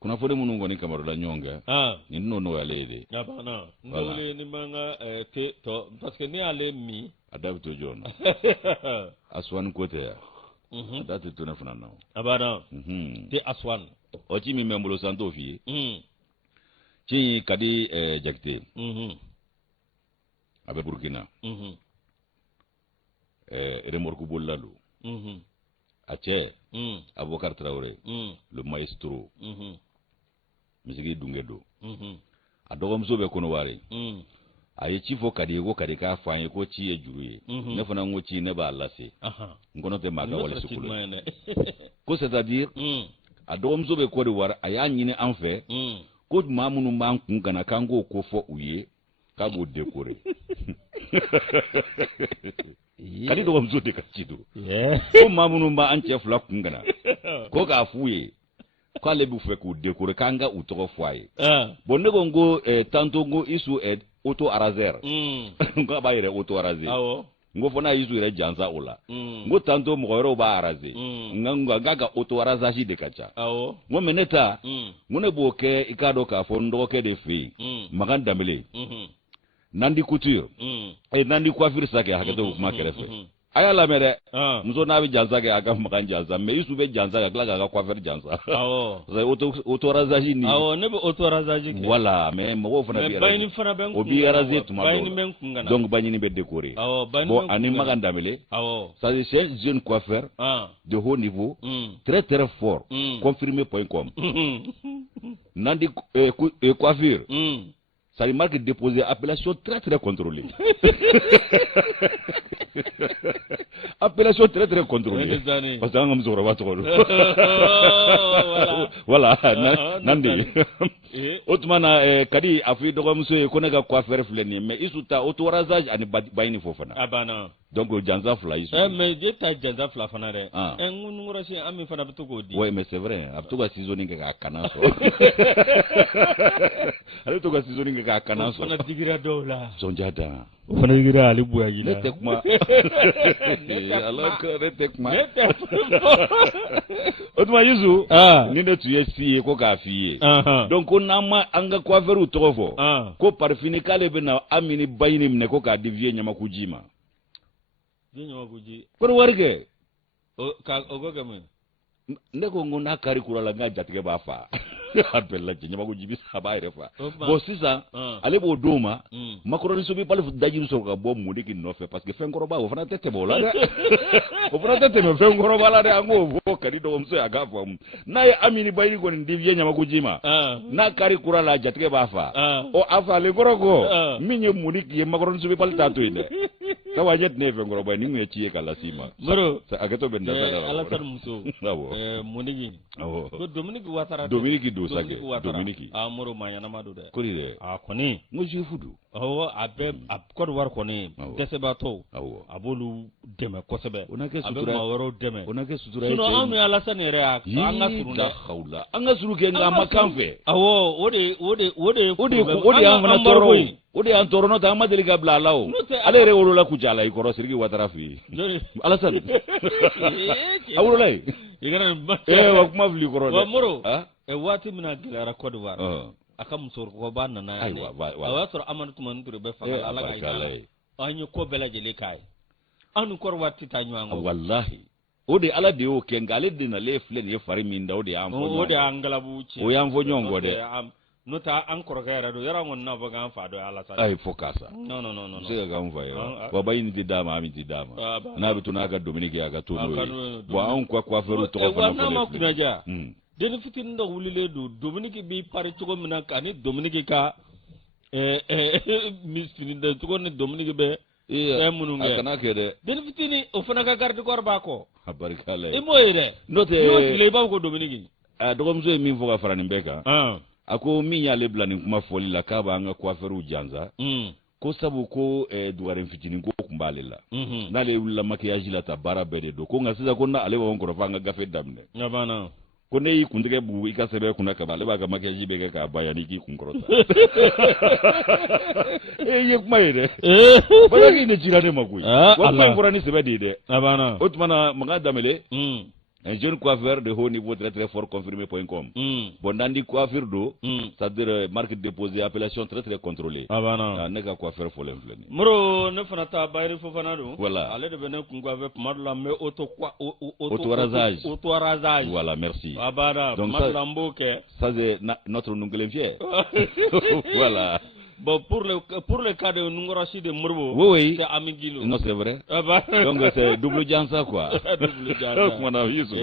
kuna fode munu ngoni kamaro la nyonga ni no yalele bana ndole ni manga ke to parce que ni ale mi adabto jon aswan kote ya adatu tuna funa no abana te aswan ochi mi membulo santo fi chi kadi jakte abe burkina remorku bollalu ache Aboubacar Traoré le maestro misigi dungedo adogom sobe kono ware aye chifo kadi go kadi ka fanye ko chiye juruye ne fana ngo chi ne ba lase ngono te maga wala sukulu ko c'est-à-dire adogom sobe ko de war aya nyine en fait ko mamunu man kun kana kango ko fo uye ka go décorer kadi do muso de ka cido ko mamunu ba an cɛ fila kungana ko ka fuye ko ale bu fɛ k'u décorer kanga u tɔgɔ foyer bon ne ko ngo tantôt ngo isu auto araser ngo ba yɛrɛ auto araser ngo fana isu yɛrɛ jansa o la ngo tantôt mɔgɔ wɛrɛw b'a araser nga ka auto arasage de ka ca ngo mais ne ta ngo ne b'o kɛ i k'a dɔn k'a fɔ n dɔgɔkɛ de fɛ yen Magan Danbele Nandi Couture Nandi Coiffure sa kɛ hakɛto kuma kɛrɛfɛ a y'a lamɛn dɛ muso n'a bɛ jansa kɛ a ka Magan jansa mais isu bɛ jansa ka tila k'a ka coiffeur jansa auto rasage ni ne bɛ auto rasage kɛ voilà mais mɔgɔw fana bɛ bayini fana bɛ o b'i raser tuma dɔw la donc bayini bɛ décorer bon ani Magan Danbele ça c'est un jeune coiffeur de haut niveau très très fort confirmé.com Nandi Coiffure ça marque déposer appellation très très contrôlée. Appellation très très contrôlée. Parce que on voilà. Nandi. Autrement kadi afi dogo muso ko ne ka coiffeur fleni mais isuta auto rasage ani bayini fofana. Abana. Donc janza fla isu. Mais jeta janza fla fana re. Ngunu ngorasi ami fana bituko di. Oui mais c'est vrai. Abtuka seasoning ka kana so. Ale to ka seasoning ka kana so. Fana digira dola. Sonjada. Fana digira ali buya gila. Ne tekma. Alors que ne tekma. Autrement Yusu. Ni ne tu es fié ko ka fié. Donc on a ma anga coiffeur u tofo. Ko parfini kale be na amini bayini mne ko ka divie nyama kujima. Nyama kuji. Ko warge. Ka ogoga me. Ndeko ngona kari kurala nga jatige ba fa appel la nyama ko jibi saba refa bo sisa ale bo doma makaroni so bi pale dajiru so ka bo mudiki no fe parce que fen koroba o fana tete bo la de o fana tete me fen koroba la de ango bo kadi do mso aga fam na ye amini bayini ko ndi vie nyama ko jima na kari kurala jatige ba fa o afa le goroko minye mudiki makaroni so bi pale tato ide ka wajet ne fen koroba ni mu ci kala sima maro sa agato ben da ala sar muso Monigi. Ko Dominique Ouattara. Dominique Dosage. Dominique. Moro manyana madu de. Kuri de. Koni. Mo jifudu. Abe Côte d'Ivoire koni. Desebato. Abolu deme kosebe. Onake sutura. Abe maworo deme. Onake sutura. Suno anu ala sanere ak. Anga surunda khawla. Anga suruke nga makamfe. Ode amana toro. Ode antorono ta amadeli ga blalao. Ale re wolola kujala ikoro sirgi Ouattara fi. Alasan. Awololai. Wa kuma fili koro de. Wa moro. Wati mina gilara Côte d'Ivoire. Aka musor ko ba nana ne. Awa sor amantu man turu be fa ala ga ida. Anyu ko bela jele kai. Anu kor wati tanyu ango. Wallahi. Ode ala de o kengale de na le flen ye fari minda ode amfo. Ode angala buci. O yamfo nyongo de. Nota ankoro gaira do yara ngon na baga fa do ala sa. Ay fokasa. No. Sega ga mfa yo. Baba yin ti dama ami ti dama. Na bitu na ga Dominique aga to no. Bo an kwa feru to ko na ma kunaja. Den fitin ndo wulile do Dominique bi pare to mina kani Dominique ka misfini ndo to ne Dominique be mununge. Akana kede. Den fitini o fana ga garde korba ko. Abarikale. E moyire. Note. Yo le ba ko Dominique. Dogomzo mi foga farani beka. Ako minya le blani kuma foli la kaba anga coiffeur janza ko sabu ko duwaren fitinin ko kumbale la na le wula maquillage la tabara bede do ko ngasiza ko na ale won ko fanga gafe damne yabana ko ne yikundige bu ikasebe kuna kaba le ba ga maquillage bege ka bayani ki kunkrota ye kuma ide bala ki ne jirane makui wa kuma ngorani sebe de yabana otmana manga damele un jeune coiffeur de haut niveau très très fort confirmé.com. Bon, Nandi Coiffure do, c'est-à-dire marque déposée, appellation très très contrôlée. Ah bah non. N'est qu'un coiffeur faut l'influer. Moro, ne fana ta bayri fo fana do. Voilà. Allez de venir qu'on avec madla mais auto rasage. Auto rasage. Voilà, merci. Ah bah là, madla mboke. Ça c'est notre nonglen fier. Voilà. Bon, pour le cas de Nungorashi de Murbo, oui, c'est Amigilo. Non, c'est vrai. Donc c'est double jansa quoi. Double jansa. Comment on a vu ça?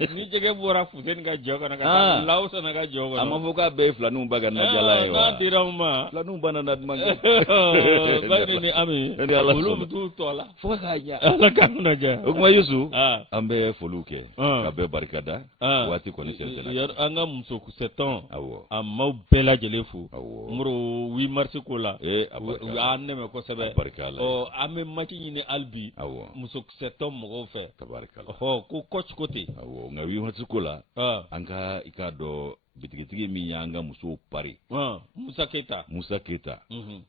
ni jɛgɛ bɔra Fuseni ka jɔ kɔnɔ ka taa Lawusana ka jɔ kɔnɔ a ma fɔ k'a bɛɛ ye filaninw ba ka najala ye wa n'a dira u ma filaninw ba nana duman kɛ Bagini ni Ami olu bɛ t'u tɔ la fo k'a ɲa Ala k'an lajɛ o kuma Yusu an bɛ foliw kɛ ka bɛɛ barikada waati kɔni selitɛla an ka musokusɛtɔn awɔ a maaw bɛɛ lajɛlen fo awɔ muru 8 mars ko la u y'an dɛmɛ kosɛbɛ barikala an bɛ maki ɲini hali bi awɔ musokusɛtɔn mɔgɔw fɛ tabarikala ko coach ko ten awɔ nka 8 mars ko la an ka i k'a dɔn bitigitigi min y'an ka musow pari Musa Keita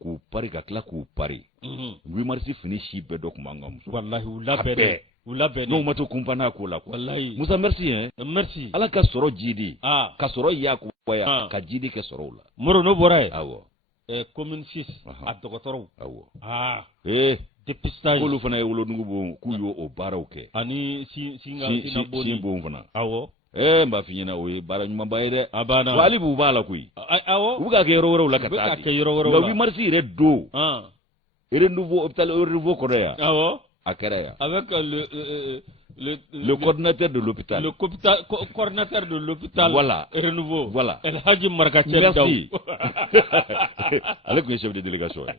k'u pari ka tila k'u pari 8 mars fini si bɛɛ dɔ tun b'an ka muso wallahi u labɛnnen n'o ma to kunpanna ko la wallahi Musa merci hein merci Ala ka sɔrɔ jidi ka sɔrɔ yakubaya ka jidi kɛ sɔrɔw la moro no bɔra ye awɔ commune 6 a dɔgɔtɔrɔw awɔ dépistage k'olu fana ye wolonugu bon k'u y'o o baaraw kɛ ani sin bon fana awɔ n b'a f'i ɲɛna o ye baara ɲumanba ye dɛ a banna wa hali b'u b'a la koyi awɔ u bɛ ka kɛ yɔrɔ wɛrɛw la ka taa kɛ yɔrɔ wɛrɛw la nka 8 mars yɛrɛ don hôpital renouveau kɔrɔ yan awɔ a kɛra yan avec le coordinateur de l'hôpital le coordinateur de l'hôpital voilà renouveau voilà El Hadji Marga Thiel Daw ale tun ye chef de délégation ye